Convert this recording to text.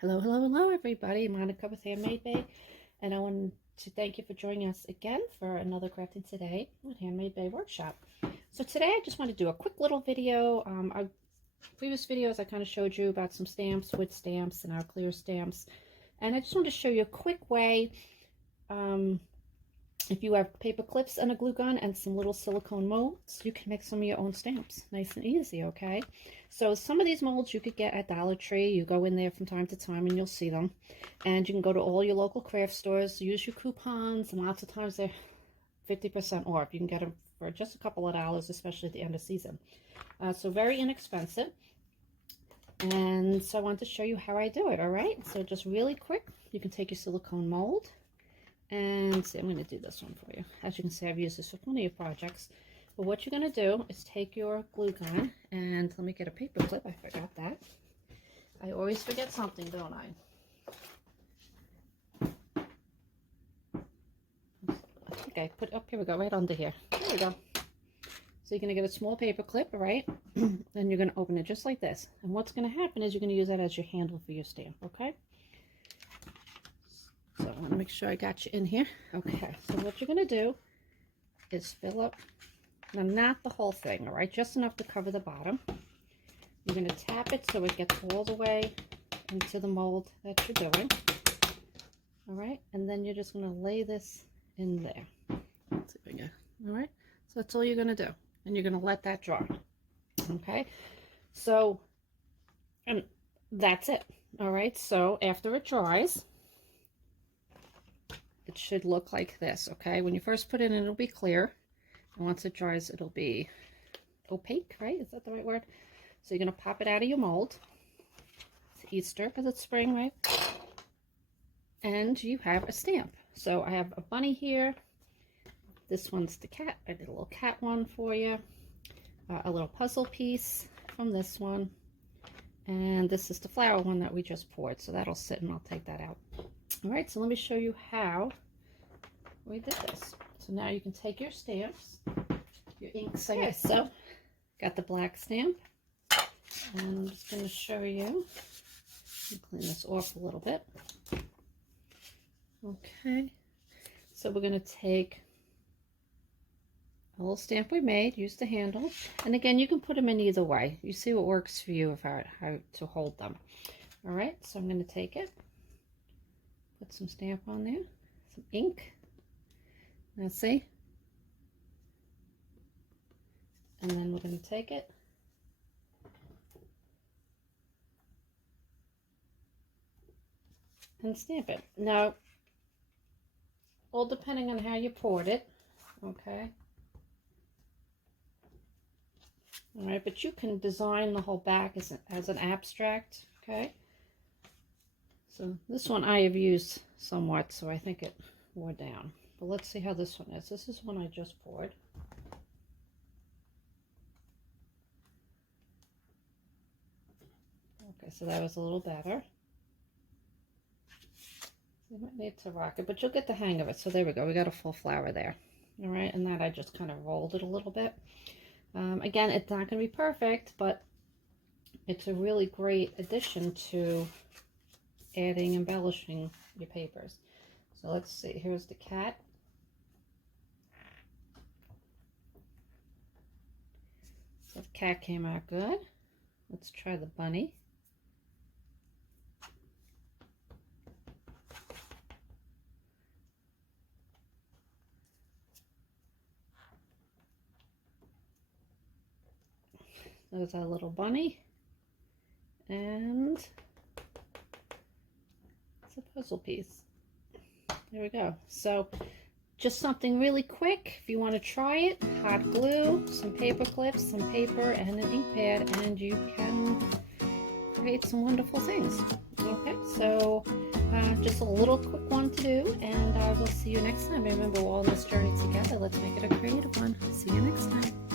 Hello, hello, hello, everybody. Monica with Handmade Bay, and I want to thank you for joining us again for another Crafting Today with Handmade Bay workshop. So today I just want to do a quick little video. Our previous videos I kind of showed you about some stamps, wood stamps, and our clear stamps, and I just want to show you a quick way. If you have paper clips and a glue gun and some little silicone molds, you can make some of your own stamps. Nice and easy, okay? So some of these molds you could get at Dollar Tree. You go in there from time to time and you'll see them. And you can go to all your local craft stores, use your coupons, and lots of times they're 50% off. You can get them for just a couple of dollars, especially at the end of season. So very inexpensive. And so I wanted to show you how I do it, all right? So just really quick, you can take your silicone mold. And see, I'm going to do this one for you. As you can see, I've used this for plenty of projects. But what you're going to do is take your glue gun, and let me get a paper clip. I forgot that. I always forget something, don't I? Okay, put it up. Here we go, right under here. There we go. So you're going to get a small paper clip, right? And you're going to open it just like this. And what's going to happen is you're going to use that as your handle for your stamp, okay? So I want to make sure I got you in here. Okay, so what you're going to do is fill up, now not the whole thing, all right, just enough to cover the bottom. You're going to tap it so it gets all the way into the mold that you're doing. All right, and then you're just going to lay this in there. Let's see if I can, all right, so that's all you're going to do. And you're going to let that dry. Okay, so, and that's it. All right, so after it dries, it should look like this, okay? When you first put it in, it'll be clear. And once it dries, it'll be opaque, right? Is that the right word? So you're going to pop it out of your mold. It's Easter because it's spring, right? And you have a stamp. So I have a bunny here. This one's the cat. I did a little cat one for you. A little puzzle piece from this one. And this is the flower one that we just poured. So that'll sit and I'll take that out. All right, so let me show you how we did this. So now you can take your stamps, your inks. Okay, so got the black stamp, and I'm just going to show you. Clean this off a little bit. Okay, so we're going to take a little stamp we made, use the handle, and again, you can put them in either way. You see what works for you of how to hold them. All right, so I'm going to take it. Put some stamp on there, some ink. Now see? And then we're going to take it and stamp it. Now, all depending on how you poured it, okay? All right, but you can design the whole back as an abstract, okay? So this one I have used somewhat, so I think it wore down. But let's see how this one is. This is one I just poured. Okay, so that was a little better. You might need to rock it, but you'll get the hang of it. So there we go. We got a full flower there. All right, and that I just kind of rolled it a little bit. Again, it's not going to be perfect, but it's a really great addition to adding, embellishing your papers. So let's see, here's the cat. So the cat came out good. Let's try the bunny. There's our little bunny. And it's a puzzle piece. There we go. So just something really quick. If you want to try it, hot glue, some paper clips, some paper, and an ink pad, and you can create some wonderful things. Okay, so just a little quick one to do, and I will see you next time. Remember, we're all on this journey together. Let's make it a creative one. See you next time.